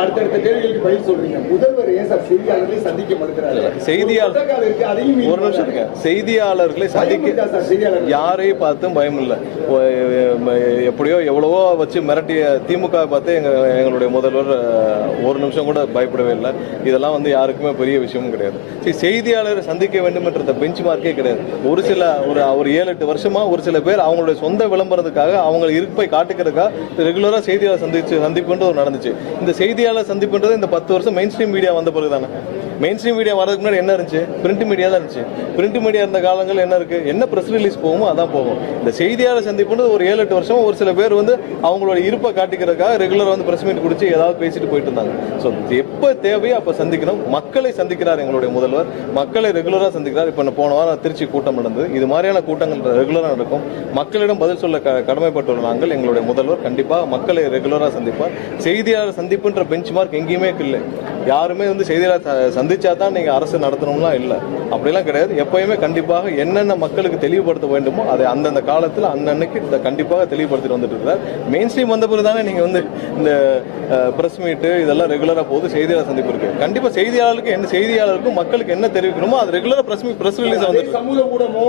அடுத்தடுத்த கேள்விகளுக்கு பதில் சொல்றீங்க. முதல்வர் ஏன் சார் செய்தியாளர்களை சந்திக்க மறுக்கிறாரு? ஒரு நிமிஷத்துக்கு செய்தியாளர்களை சந்திக்க யாரையும் பார்த்தும் பயம் இல்லை. எப்படியோ எவ்வளவோ வச்சு மிரட்டிய திமுக பார்த்து எங்களுடைய முதல்வர் ஒரு நிமிஷம் கூட பயப்படவே இல்லை. இதெல்லாம் வந்து யாருக்குமே பெரிய விஷயமும் கிடையாது. செய்தியாளரை சந்திக்க வேண்டும் என்ற பெஞ்ச் மார்க்கே கிடையாது. ஒரு 7-8 வருஷமா ஒரு சில பேர் அவங்களுடைய சொந்த விளம்பரத்துக்காக அவங்க இருப்பை காட்டுக்கிறதுக்காக ரெகுலரா செய்தியாளர் சந்திப்புன்றது நடந்துச்சு. இந்த செய்தியாளர் சந்திப்புன்றது இந்த 10 வருஷம் மெயின் ஸ்ட்ரீம் மீடியா வந்த பிறகு தானே. மெயின் ஸ்ட்ரீம் மீடியா வரதுக்கு முன்னாடி என்ன இருந்துச்சு? பிரிண்ட் மீடியா தான் இருந்துச்சு. பிரிண்ட் மீடியா இருந்த காலங்கள் என்ன இருக்கு? என்ன பிரஸ் ரிலீஸ் போகுமோ அதான் போகும். இந்த செய்தியாளர் சந்திப்புன்றது ஒரு 7-8 வருஷம் ஒரு சில பேர் வந்து அவங்களோட இருப்பை காட்டிக்கிறதுக்காக ரெகுலரா வந்து பிரஸ் மீட் குடிச்சு ஏதாவது பேசிட்டு போயிட்டு இருந்தாங்க. ஸோ எப்போ தேவையோ அப்போ சந்திக்கணும். மக்களை சந்திக்கிறார் எங்களுடைய முதல்வர். மக்களை ரெகுலரா சந்திக்கிறார். இப்போ போன வாரம் திருச்சி கூட்டம் நடந்தது. இது மாதிரியான கூட்டங்கள் ரெகுலரா நடக்கும். மக்களிடம் பதில் சொல்ல கடமைப்பட்டுள்ள நாங்கள் எங்களுடைய முதல்வர் கண்டிப்பாக மக்களை ரெகுலரா சந்திப்பார். செய்தியாளர் சந்திப்புன்ற பெஞ்ச் மார்க் எங்கேயுமே இல்லை. யாருமே வந்து செய்தியாளர் சந்திச்சா தான் நீங்க அரசு நடத்தணும்லாம் இல்லை. அப்படிலாம் கிடையாது. எப்பயுமே கண்டிப்பாக என்னென்ன மக்களுக்கு தெளிவுபடுத்த வேண்டுமோ அதை அந்தந்த காலத்தில் அன்னன்னைக்கு கண்டிப்பாக தெளிவுபடுத்திட்டு வந்துட்டு இருக்கிறார். மெயின் ஸ்ட்ரீம் வந்த பிறகு தானே நீங்க வந்து இந்த பிரஸ் மீட்டு இதெல்லாம் ரெகுலரா போகுது. செய்தியாளர் சந்திப்பு இருக்கு. கண்டிப்பா செய்தியாளருக்கும் மக்களுக்கு என்ன தெரிவிக்கணுமோ அது ரெகுலரா பிரஸ் ரிலீஸ் வந்து சமூக ஊடகமோ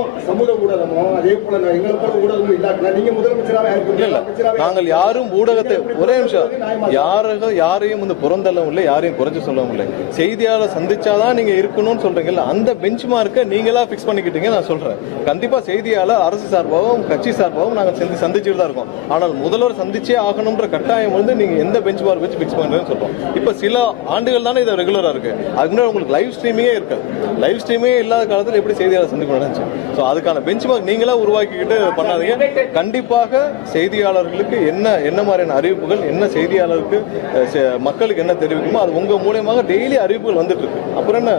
அதே போல எங்களுக்கு ஊடகமும் இல்லாத நீங்க முதலமைச்சராக நாங்கள் யாரும் ஊடகத்தை ஒரே நிமிஷம் யாரையும் வந்து புறந்தள்ளவும் இல்லை, யாரையும் குறைஞ்சு சொல்லவும் இல்லை. செய்தியாளர் சந்திச்சாதான் நீங்க இருக்கணும்னு சொல்றீங்கல்ல, அந்த பெஞ்ச் மார்க்கை நீங்களா பிக்ஸ் பண்ணிக்கிட்டீங்க. நான் சொல்றேன் கண்டிப்பா செய்தியாளர் அரசு சார்பாகவும் கட்சி சார்பாகவும் நாங்கள் சந்திச்சுட்டு தான் இருக்கோம். ஆனால் முதல்வர் சந்திச்சே ஆகணும்ன்ற கட்டாயம் வந்து நீங்க எந்த பெஞ்ச் மார்க் வச்சு பிக்ஸ் பண்றேன்னு சொல்றோம். இப்ப சில ஆண்டுகள் தானே இது ரெகுலரா இருக்கு. அதுக்கு முன்னாடி உங்களுக்கு லைவ் ஸ்ட்ரீமிங்கே இருக்கு. லைவ் ஸ்ட்ரீமே இல்லாத காலத்தில் எப்படி செய்தியாளர் சந்திப்பு நடந்துச்சு? ஸோ அதுக்கான பெஞ்ச் மார்க் நீங்களா உருவாக்கிக்கிட்டு பண்ணாதீங்க. கண்டிப்பாக செய்தியாளர்களுக்கு என்ன மாதிரியான அறிவிப்புகள், என்ன செய்தியாளருக்கு மக்களுக்கு என்ன தெரிவிக்குமோ அது உங்க மூலமாக டெய்லி அறிவிப்புகள் வந்துட்டு இருக்கு. அப்புறம் என்ன